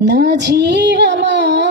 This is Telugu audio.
నా జీవమా?